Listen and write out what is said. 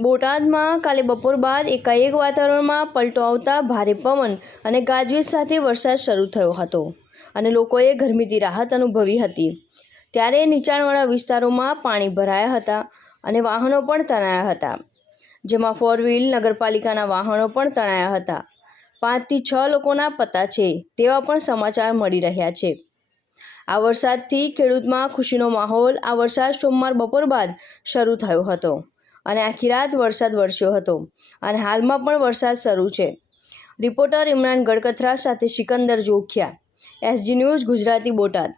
બોટાદમાં કાલે બપોર બાદ એકાએક વાતાવરણમાં પલટો આવતા ભારે પવન અને ગાજવીજ સાથે વરસાદ શરૂ થયો હતો અને લોકોએ ગરમીથી રાહત અનુભવી હતી। ત્યારે નીચાણવાળા વિસ્તારોમાં પાણી ભરાયા હતા અને વાહનો પણ તણાયા હતા, જેમાં 4 વ્હીલ નગરપાલિકાના વાહનો પણ તણાયા હતા। 5 થી 6 લોકોના પતા છે તેવા પણ સમાચાર મળી રહ્યા છે। આ વરસાદથી ખેડૂતમાં ખુશીનો માહોલ। આ વરસાદ સોમવાર બપોર બાદ શરૂ થયો હતો અને આખી રાત વરસાદ વરસ્યો હતો અને હાલમાં પણ વરસાદ શરૂ છે। રિપોર્ટર ઇમરાન ગડકથરા સાથે સિકંદર જોખિયા, SG ન્યૂઝ ગુજરાતી, બોટાદ।